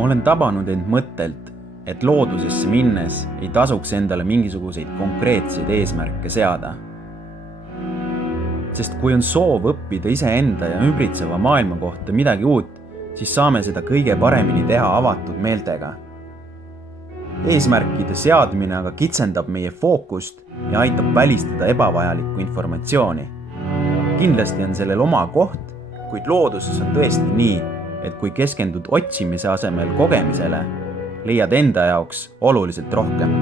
Ma olen tabanud end mõttelt, et loodusesse minnes ei tasuks endale mingisuguseid konkreetseid eesmärke seada. Sest kui on soov õppida iseenda ja ümbritseva maailma kohta midagi uut, siis saame seda kõige paremini teha avatud meeltega. Eesmärkide seadmine aga kitsendab meie fookust ja aitab välistada ebavajalikku informatsiooni. Kindlasti on sellel oma koht, kuid looduses on tõesti nii, et kui keskendud otsimise asemel kogemisele, leiad enda jaoks oluliselt rohkem.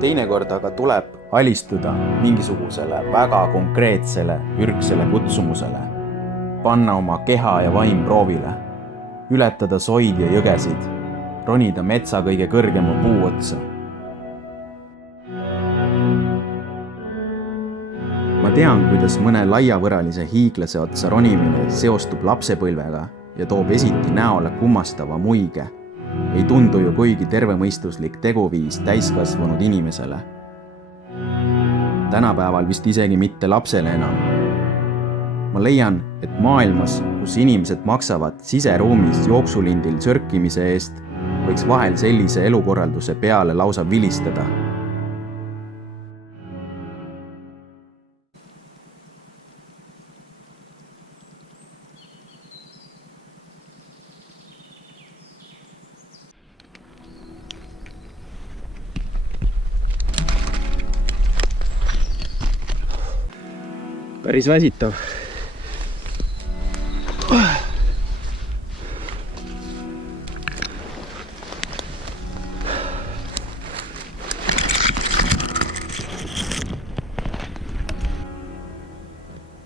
Teinekord aga tuleb alistuda mingisugusele väga konkreetsele ürgsele kutsumusele, panna oma keha ja vaim proovile, ületada soid ja jõgesid, ronida metsa kõige kõrgema puu otsa. Ma tean, kuidas mõne laiavõralise hiiglase otsa ronimine seostub lapsepõlvega ja toob esiti näole kummastava muige. Ei tundu ju kuigi tervemõistuslik teguviis täiskasvanud inimesele. Tänapäeval vist isegi mitte lapsele enam. Ma leian, et maailmas, kus inimesed maksavad siseruumis jooksulindil sörkimise eest, võiks vahel sellise elukorralduse peale lausa vilistada. Päris väsitav.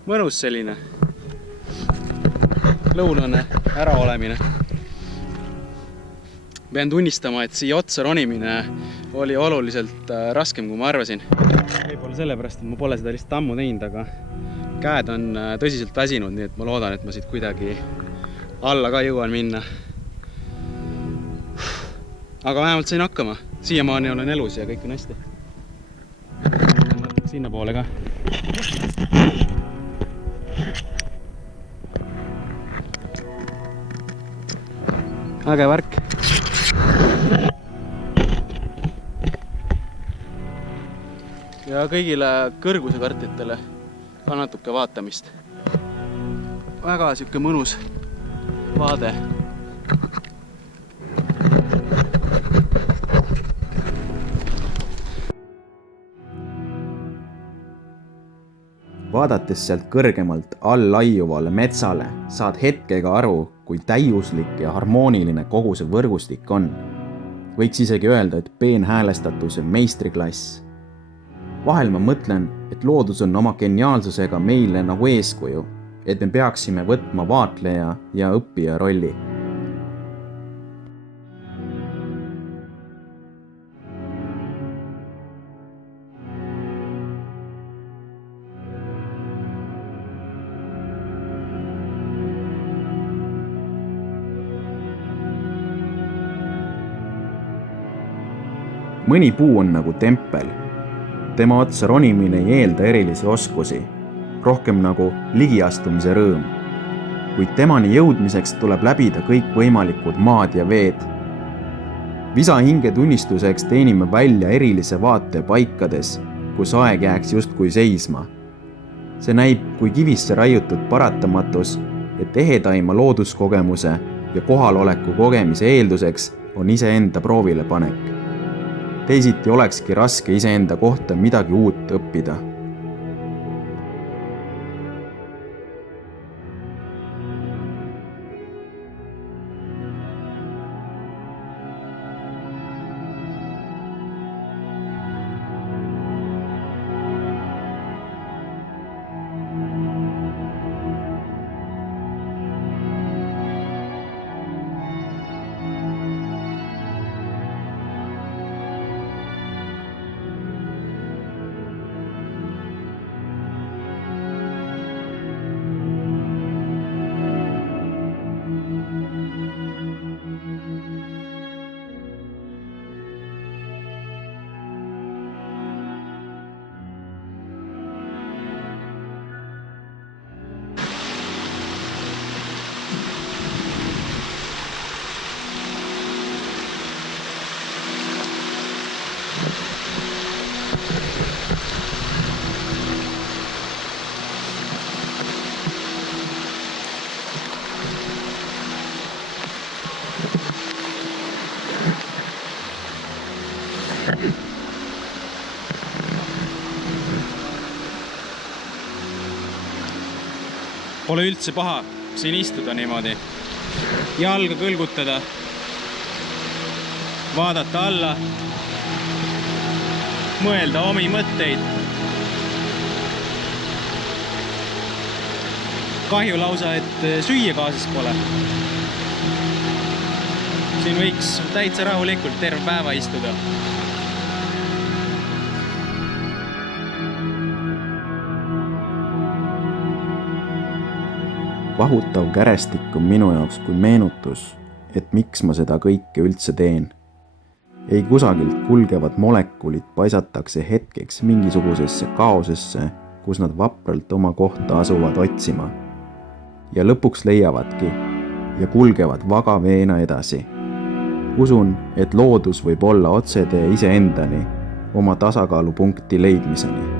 Mõnus selline lõunane äraolemine. Pean tunnistama, et siia otsa ronimine oli oluliselt raskem, kui ma arvasin. Võib-olla sellepärast, et ma pole seda lihtsalt ammu teinud, aga käed on tõsiselt väsinud, nii et ma loodan, et ma siit kuidagi alla ka jõuan minna. Aga vähemalt sain hakkama. Siiamaani olen elus ja kõik on hästi. Sinna poole ka. Äge värk. Ja kõigile kõrgusekartitele ka natuke vaatamist. Väga siuke mõnus vaade. Vaadates sealt kõrgemalt all laiuvale metsale, saad hetkega aru, kui täiuslik ja harmooniline kogu see võrgustik on. Võiks isegi öelda, et peenhäälestatuse meistriklass. Vahel ma mõtlen, et loodus on oma geniaalsusega meile nagu eeskuju, et me peaksime võtma vaatleja ja õppija rolli. Mõni puu on nagu tempel. Tema otsa ronimine ei eelda erilisi oskusi, rohkem nagu ligiastumise rõõm. Kuid temani jõudmiseks tuleb läbida kõik võimalikud maad ja veed. Visahinge tunnistuseks teenime välja erilise vaate paikades, kus aeg jääks justkui seisma. See näib kui kivisse raiutud paratamatus, et ehedaima looduskogemuse ja kohaloleku kogemise eelduseks on iseenda proovile panek. Teisiti olekski raske iseenda kohta midagi uut õppida. Pole üldse paha siin istuda niimoodi. Jalga kõlgutada, vaadata alla, mõelda omi mõtteid. Kahju lausa, et süüa kaasas pole. Siin võiks täitsa rahulikult terve päeva istuda. Vahutav kärestik on minu jaoks kui meenutus, et miks ma seda kõike üldse teen. Ei kusagilt kulgevad molekulid paisatakse hetkeks mingisugusesse kaosesse, kus nad vapralt oma kohta asuvad otsima. Ja lõpuks leiavadki ja kulgevad vaga veena edasi. Usun, et loodus võib olla otsetee iseendani, oma tasakaalupunkti leidmiseni.